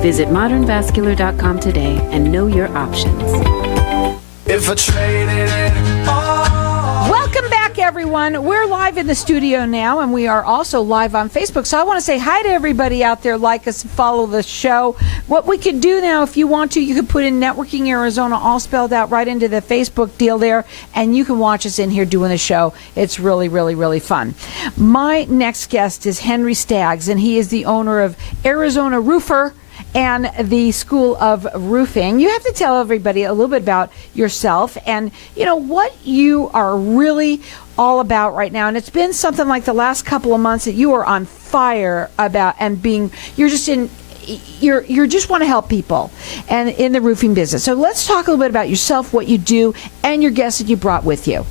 Visit modernvascular.com today and know your options. If I traded it all. Welcome back, everyone. We're live in the studio now, and we are also live on Facebook. So I want to say hi to everybody out there. Like us, follow the show. What we could do now, if you want to, you could put in Networking Arizona all spelled out right into the Facebook deal there, and you can watch us in here doing the show. It's really, really, really fun. My next guest is Henry Staggs, and he is the owner of Arizona Roofer and the School of Roofing. You have to tell everybody a little bit about yourself and, you know, what you are really all about right now. And it's been something like the last couple of months that you are on fire about, and you just want to help people and in the roofing business. So let's talk a little bit about yourself, what you do, and your guests that you brought with you.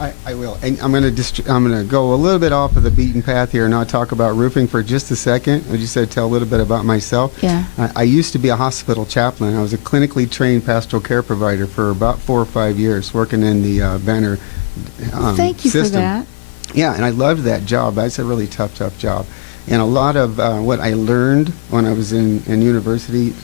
I will, and I'm going to go a little bit off of the beaten path here and not talk about roofing for just a second. I just said tell a little bit about myself. Yeah. I used to be a hospital chaplain. I was a clinically trained pastoral care provider for about 4 or 5 years, working in the Banner Thank you system. for that. Yeah, and I loved that job. That's a really tough job. And a lot of what I learned when I was in university.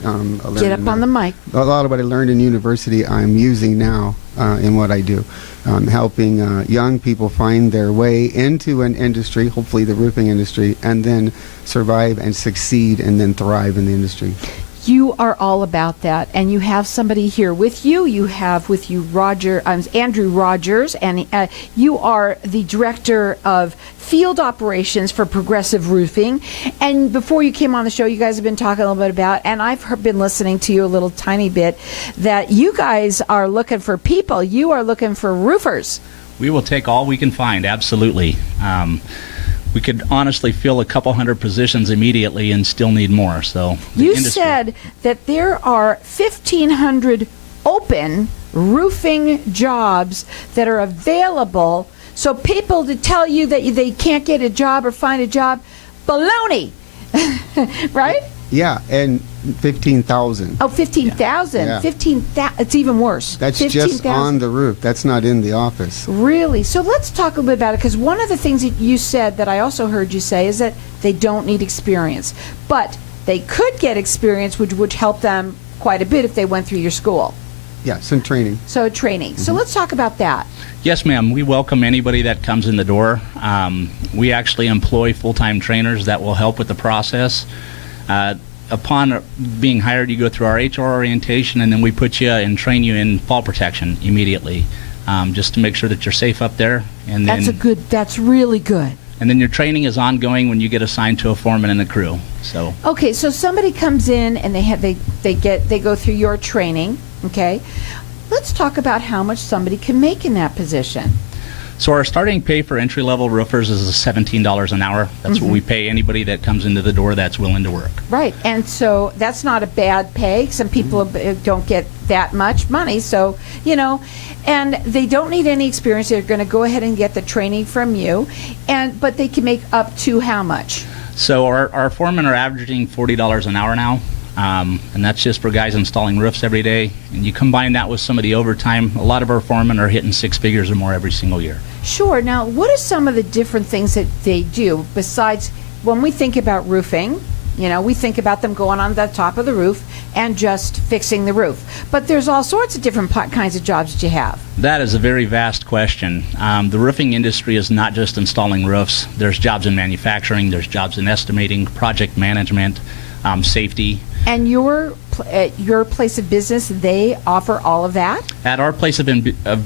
Get up on the mic. A lot of what I learned in university I'm using now in what I do. Helping young people find their way into an industry, hopefully the roofing industry, and then survive and succeed and then thrive in the industry. You are all about that, and you have somebody here with you. You have with you Andrew Rogers, and you are the Director of Field Operations for Progressive Roofing. And before you came on the show, you guys have been talking a little bit about, and I've been listening to you a little tiny bit, that you guys are looking for people. You are looking for roofers. We will take all we can find, absolutely. We could honestly fill a couple hundred positions immediately and still need more. So you said that there are 1,500 open roofing jobs that are available. So people to tell you that they can't get a job or find a job, baloney, right? Yeah, and 15,000. Oh, 15,000. Yeah. 15,000. It's even worse. That's just on the roof. That's not in the office. Really? So let's talk a little bit about it, because one of the things that you said that I also heard you say is that they don't need experience. But they could get experience, which would help them quite a bit if they went through your school. Yeah, some training. So training. Mm-hmm. So let's talk about that. Yes, ma'am. We welcome anybody that comes in the door. We actually employ full-time trainers that will help with the process. Upon being hired, you go through our HR orientation, and then we put you and train you in fall protection immediately, just to make sure that you're safe up there. And then, that's really good. And then your training is ongoing when you get assigned to a foreman and a crew. So okay, so somebody comes in and they go through your training. Okay, let's talk about how much somebody can make in that position. So our starting pay for entry-level roofers is $17 an hour. That's what we pay anybody that comes into the door that's willing to work. Right, and so that's not a bad pay. Some people don't get that much money, so, you know, and they don't need any experience. They're going to go ahead and get the training from you, but they can make up to how much? So our foremen are averaging $40 an hour now. And that's just for guys installing roofs every day. And you combine that with some of the overtime, a lot of our foremen are hitting 6 figures or more every single year. Sure. Now, what are some of the different things that they do besides when we think about roofing? You know, we think about them going on the top of the roof and just fixing the roof. But there's all sorts of different kinds of jobs that you have. That is a very vast question. The roofing industry is not just installing roofs. There's jobs in manufacturing, there's jobs in estimating, project management, safety. And your place of business, they offer all of that? At our place of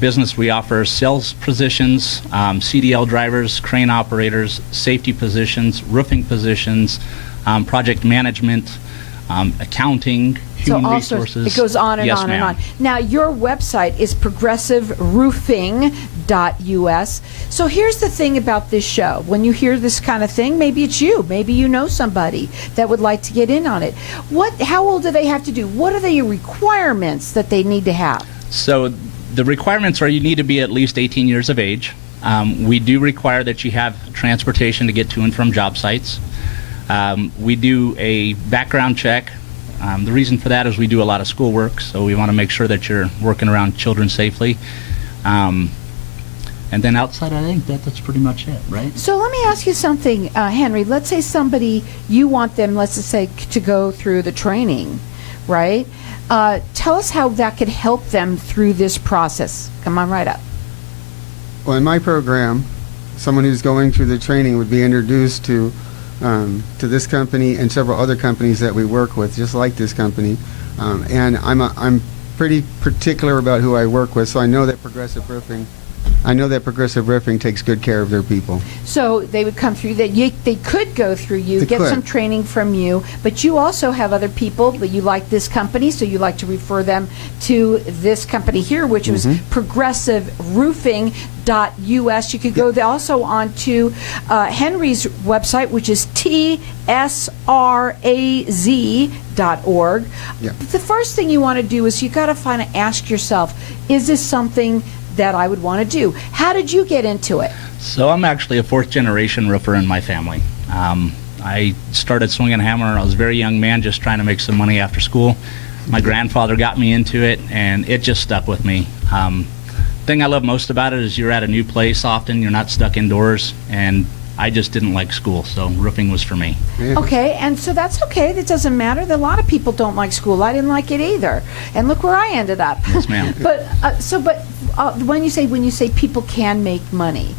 business, we offer sales positions, CDL drivers, crane operators, safety positions, roofing positions, project management, accounting, human resources. It goes on and yes, on ma'am. and on. Now, your website is progressiveroofing.us. So here's the thing about this show. When you hear this kind of thing, maybe it's you. Maybe you know somebody that would like to get in on it. How old do they have to do? What are the requirements that they need to have? So the requirements are you need to be at least 18 years of age. We do require that you have transportation to get to and from job sites. We do a background check. The reason for that is we do a lot of schoolwork, so we want to make sure that you're working around children safely. And then outside, I think that's pretty much it, right? So let me ask you something, Henry. Let's say somebody, you want them, let's just say, to go through the training, right? Tell us how that could help them through this process. Come on right up. Well, in my program, someone who's going through the training would be introduced to this company and several other companies that we work with, just like this company. And I'm pretty particular about who I work with, so I know that Progressive Roofing takes good care of their people. So they would come through that. They could go through you, They get could. some training from you, but you also have other people, but you like this company, so you like to refer them to this company here, which was progressiveroofing.us. You could go also on to Henry's website, which is tsraz.org. Yeah. The first thing you want to do is you got to ask yourself, is this something that I would want to do? How did you get into it? So I'm actually a fourth-generation roofer in my family. I started swinging a hammer when I was a very young man, just trying to make some money after school. My grandfather got me into it, and it just stuck with me. Thing I love most about it is you're at a new place often, you're not stuck indoors, and I just didn't like school, so roofing was for me. Yeah. Okay, and so that's okay. That doesn't matter. A lot of people don't like school. I didn't like it either, and look where I ended up. Yes, ma'am. But when you say people can make money,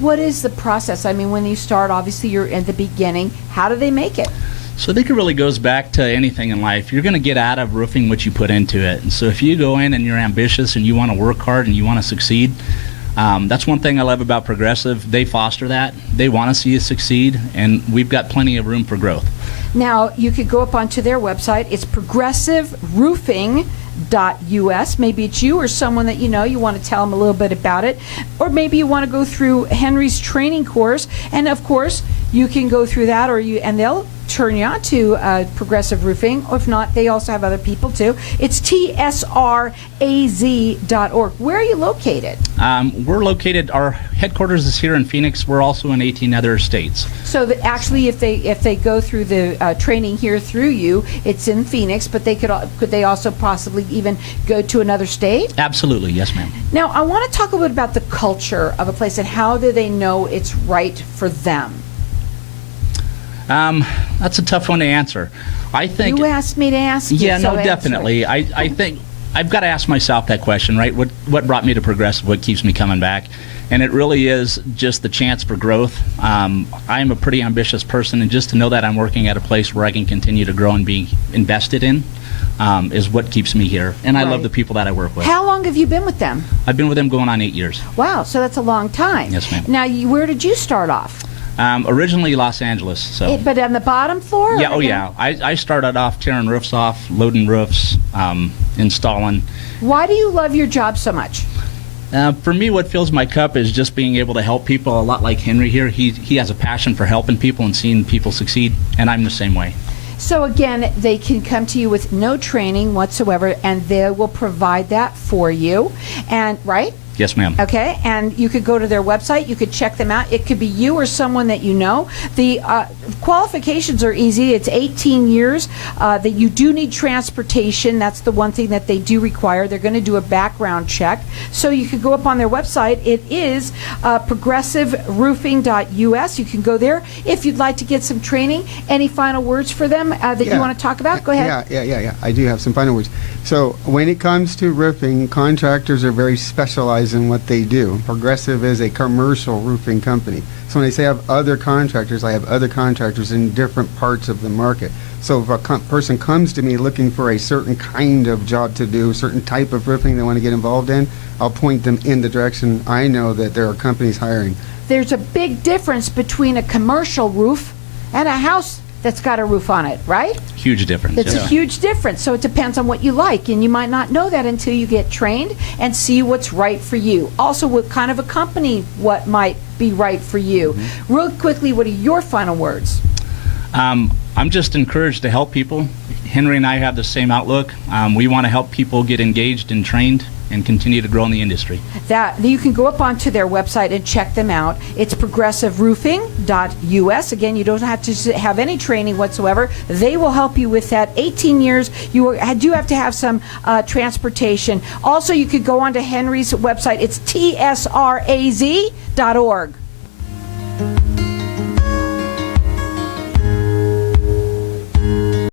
what is the process? I mean, when you start, obviously you're at the beginning. How do they make it? So I think it really goes back to anything in life. You're going to get out of roofing what you put into it. And so if you go in and you're ambitious and you want to work hard and you want to succeed, that's one thing I love about Progressive. They foster that. They want to see you succeed, and we've got plenty of room for growth. Now, you could go up onto their website. It's progressiveroofing.us. Maybe it's you or someone that you know. You want to tell them a little bit about it. Or maybe you want to go through Henry's training course. And, of course, you can go through that, and they'll turn you on to Progressive Roofing. Or if not, they also have other people, too. It's tsraz.org. Where are you located? We're located, our headquarters is here in Phoenix. We're also in 18 other states. So that actually, if they go through the training here through you, it's in Phoenix, but could they also possibly even go to another state? Absolutely, yes, ma'am. Now, I want to talk a bit about the culture of a place and how do they know it's right for them? That's a tough one to answer. I think You asked me to ask you. Yeah, so no, answer it. definitely. I think I've got to ask myself that question, right? What brought me to Progressive? What keeps me coming back? And it really is just the chance for growth. I'm a pretty ambitious person, and just to know that I'm working at a place where I can continue to grow and be invested in is what keeps me here. And I love Right. the people that I work with. How long have you been with them? I've been with them going on 8 years. Wow, so that's a long time. Yes, ma'am. Now, where did you start off? Originally Los Angeles, so. But on the bottom floor? Yeah, or oh the- yeah. I started off tearing roofs off, loading roofs, installing. Why do you love your job so much? For me, what fills my cup is just being able to help people, a lot like Henry here. He has a passion for helping people and seeing people succeed, and I'm the same way. So again, they can come to you with no training whatsoever, and they will provide that for you. And right? Yes, ma'am. Okay, and you could go to their website. You could check them out. It could be you or someone that you know. The qualifications are easy. It's 18 years. That you do need transportation. That's the one thing that they do require. They're going to do a background check. So you could go up on their website. It is progressiveroofing.us. You can go there if you'd like to get some training. Any final words for them that you want to talk about? Go ahead. Yeah. I do have some final words. So when it comes to roofing, contractors are very specialized in what they do. Progressive is a commercial roofing company. So when I say I have other contractors in different parts of the market. So if a person comes to me looking for a certain kind of job to do, certain type of roofing they want to get involved in, I'll point them in the direction I know that there are companies hiring. There's a big difference between a commercial roof and a house that's got a roof on it, right? Huge difference. It's yeah. a huge difference. So it depends on what you like, and you might not know that until you get trained and see what's right for you. Also, what kind of a company, what might be right for you. Mm-hmm. Real quickly, what are your final words? I'm just encouraged to help people. Henry and I have the same outlook. We want to help people get engaged and trained and continue to grow in the industry. That you can go up onto their website and check them out. It's progressiveroofing.us. Again, you don't have to have any training whatsoever. They will help you with that. 18 years. You do have to have some transportation. Also, you could go onto Henry's website. It's tsraz.org.